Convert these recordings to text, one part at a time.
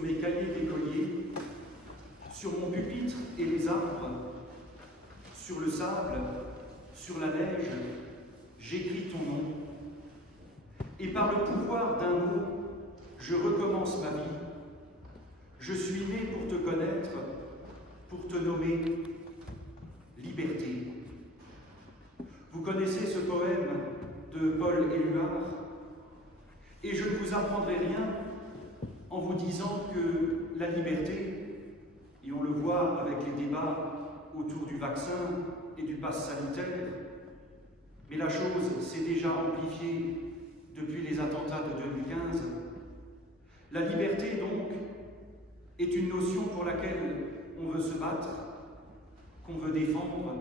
sur mes cahiers d'écolier, sur mon pupitre et les arbres, sur le sable, sur la neige, j'écris ton nom. Et par le pouvoir d'un mot, je recommence ma vie. Je suis né pour te connaître, pour te nommer liberté. Vous connaissez ce poème de Paul Éluard, et je ne vous apprendrai rien en vous disant que la liberté, et on le voit avec les débats autour du vaccin et du pass sanitaire, mais la chose s'est déjà amplifiée depuis les attentats de 2015. La liberté, donc, est une notion pour laquelle on veut se battre, qu'on veut défendre.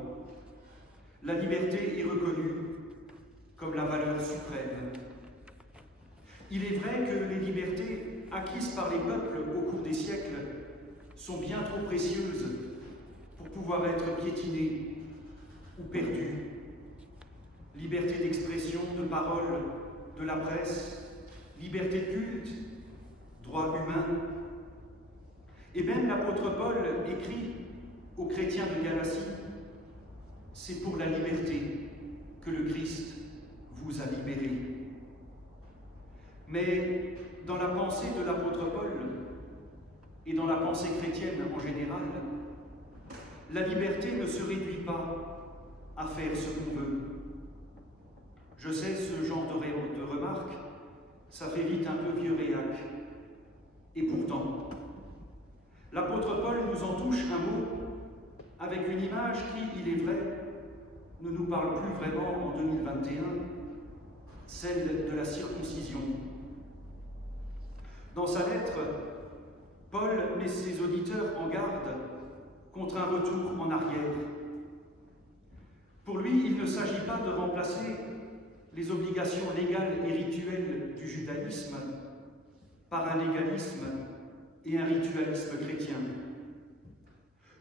La liberté est reconnue comme la valeur suprême. Il est vrai que les libertés acquises par les peuples au cours des siècles sont bien trop précieuses pour pouvoir être piétinées ou perdues. Liberté d'expression, de parole, de la presse, liberté de culte, droits humains. Et même l'apôtre Paul écrit aux chrétiens de Galatie: c'est pour la liberté que le Christ vous a libérés. Mais dans la pensée de l'apôtre Paul et dans la pensée chrétienne en général, la liberté ne se réduit pas à faire ce qu'on veut. Je sais, ce genre de remarque, ça fait vite un peu vieux réac. Et pourtant, l'apôtre Paul nous en touche un mot avec une image qui, il est vrai, ne nous parle plus vraiment en 2021, celle de la circoncision. Dans sa lettre, Paul met ses auditeurs en garde contre un retour en arrière. Pour lui, il ne s'agit pas de remplacer les obligations légales et rituelles du judaïsme par un légalisme et un ritualisme chrétien.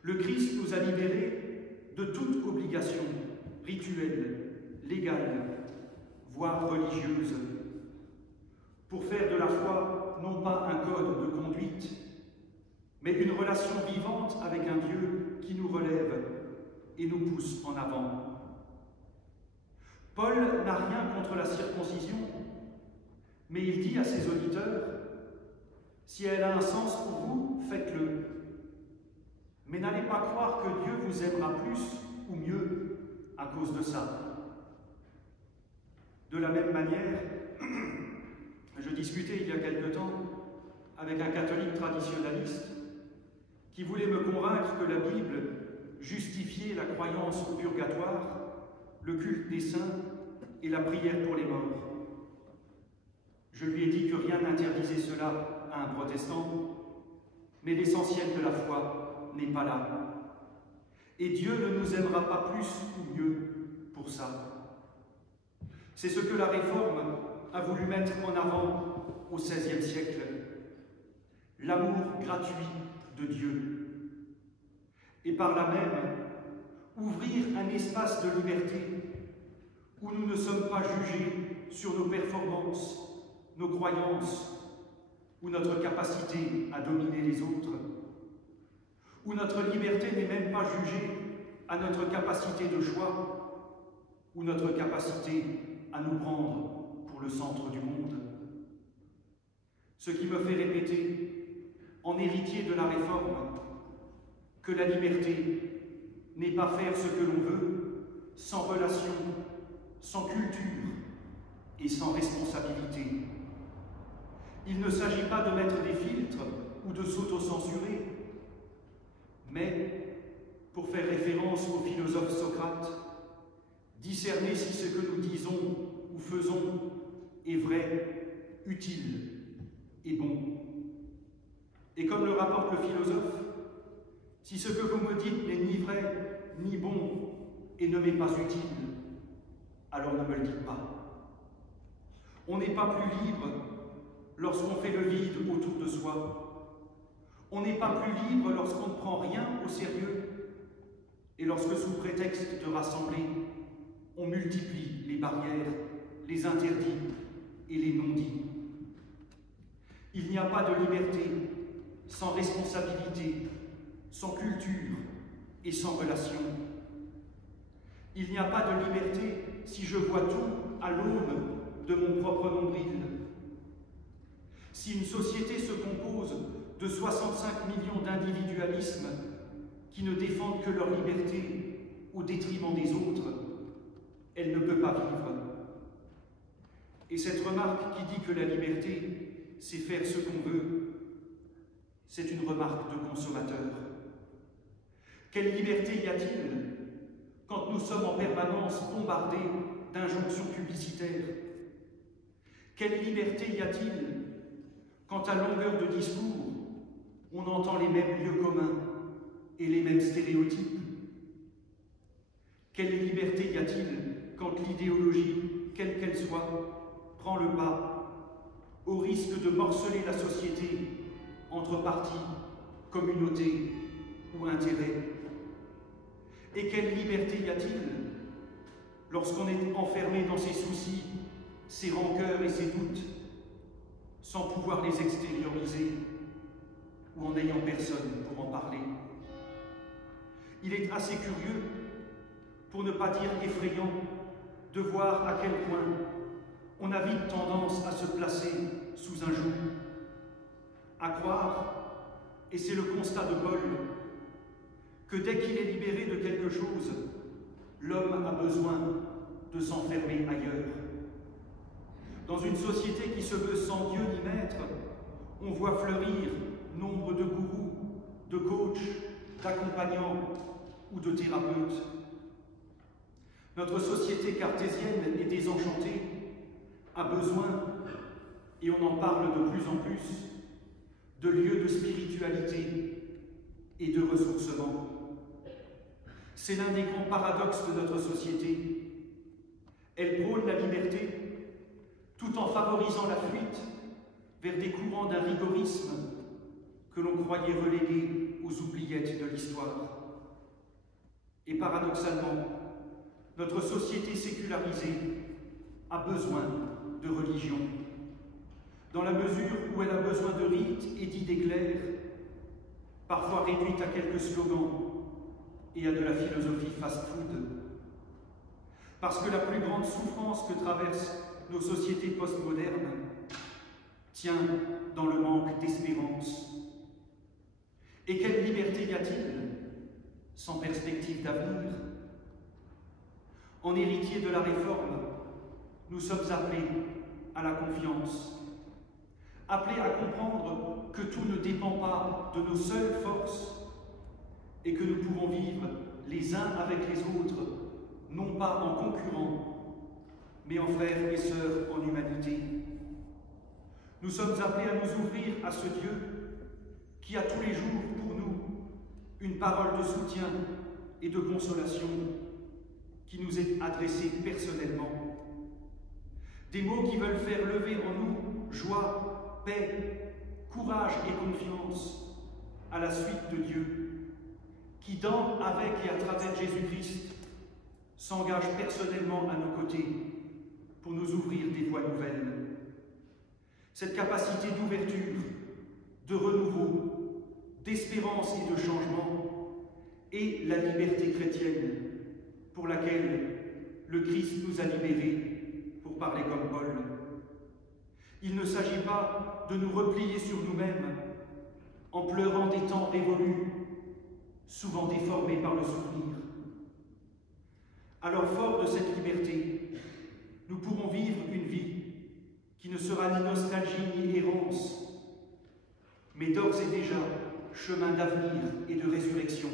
Le Christ nous a libérés de toute obligation rituelle, légale, voire religieuse, pour faire de la foi non pas un code de conduite, mais une relation vivante avec un Dieu qui nous relève et nous pousse en avant. Paul n'a rien contre la circoncision, mais il dit à ses auditeurs: si elle a un sens pour vous, faites-le. Mais n'allez pas croire que Dieu vous aimera plus ou mieux à cause de ça. De la même manière, je discutais il y a quelque temps avec un catholique traditionnaliste qui voulait me convaincre que la Bible justifiait la croyance au purgatoire, le culte des saints et la prière pour les morts. Je lui ai dit que rien n'interdisait cela à un protestant, mais l'essentiel de la foi n'est pas là. Et Dieu ne nous aimera pas plus ou mieux pour ça. C'est ce que la Réforme a voulu mettre en avant au XVIe siècle. L'amour gratuit de Dieu. Et par là même, ouvrir un espace de liberté où nous ne sommes pas jugés sur nos performances, nos croyances ou notre capacité à dominer les autres, où notre liberté n'est même pas jugée à notre capacité de choix ou notre capacité à nous prendre pour le centre du monde. Ce qui me fait répéter, en héritier de la Réforme, que la liberté n'est pas faire ce que l'on veut, sans relation, sans culture et sans responsabilité. Il ne s'agit pas de mettre des filtres ou de s'auto-censurer, mais, pour faire référence au philosophe Socrate, discerner si ce que nous disons ou faisons est vrai, utile et bon. Et comme le rapporte le philosophe, si ce que vous me dites n'est ni vrai, ni bon, et ne m'est pas utile, alors ne me le dites pas. On n'est pas plus libre lorsqu'on fait le vide autour de soi. On n'est pas plus libre lorsqu'on ne prend rien au sérieux et lorsque, sous prétexte de rassembler, on multiplie les barrières, les interdits et les non-dits. Il n'y a pas de liberté sans responsabilité, sans culture et sans relation. Il n'y a pas de liberté si je vois tout à l'aune de mon propre nombril. Si une société se compose de 65 millions d'individualismes qui ne défendent que leur liberté au détriment des autres, elle ne peut pas vivre. Et cette remarque qui dit que la liberté, c'est faire ce qu'on veut, c'est une remarque de consommateur. Quelle liberté y a-t-il quand nous sommes en permanence bombardés d'injonctions publicitaires? Quelle liberté y a-t-il quand à longueur de discours, on entend les mêmes lieux communs et les mêmes stéréotypes? Quelle liberté y a-t-il quand l'idéologie, quelle qu'elle soit, prend le pas, au risque de morceler la société entre partis, communautés ou intérêts? Et quelle liberté y a-t-il lorsqu'on est enfermé dans ses soucis, ses rancœurs et ses doutes, sans pouvoir les extérioriser ou en n'ayant personne pour en parler? Il est assez curieux, pour ne pas dire effrayant, de voir à quel point on a vite tendance à se placer sous un joug, à croire, et c'est le constat de Paul, que dès qu'il est libéré de quelque chose, l'homme a besoin de s'enfermer ailleurs. Dans une société qui se veut sans Dieu ni maître, on voit fleurir nombre de gourous, de coachs, d'accompagnants ou de thérapeutes. Notre société cartésienne et désenchantée a besoin, et on en parle de plus en plus, de lieux de spiritualité et de ressourcement. C'est l'un des grands paradoxes de notre société. Elle prône la liberté tout en favorisant la fuite vers des courants d'un rigorisme que l'on croyait relégués aux oubliettes de l'histoire. Et paradoxalement, notre société sécularisée a besoin de religion, dans la mesure où elle a besoin de rites et d'idées claires, parfois réduites à quelques slogans et à de la philosophie fast-food. Parce que la plus grande souffrance que traversent nos sociétés postmodernes tient dans le manque d'espérance. Et quelle liberté y a-t-il sans perspective d'avenir? En héritier de la Réforme, nous sommes appelés à la confiance, appelés à comprendre que tout ne dépend pas de nos seules forces et que nous pouvons vivre les uns avec les autres, non pas en concurrents, mais en frères et sœurs en humanité. Nous sommes appelés à nous ouvrir à ce Dieu qui a tous les jours pour nous une parole de soutien et de consolation qui nous est adressée personnellement. Des mots qui veulent faire lever en nous joie, paix, courage et confiance à la suite de Dieu, qui dans, avec et à travers Jésus-Christ s'engage personnellement à nos côtés pour nous ouvrir des voies nouvelles. Cette capacité d'ouverture, de renouveau, d'espérance et de changement est la liberté chrétienne pour laquelle le Christ nous a libérés, pour parler comme Paul. Il ne s'agit pas de nous replier sur nous-mêmes en pleurant des temps révolus, souvent déformés par le souvenir. Alors, fort de cette liberté, nous pourrons vivre une vie qui ne sera ni nostalgie ni errance, mais d'ores et déjà chemin d'avenir et de résurrection.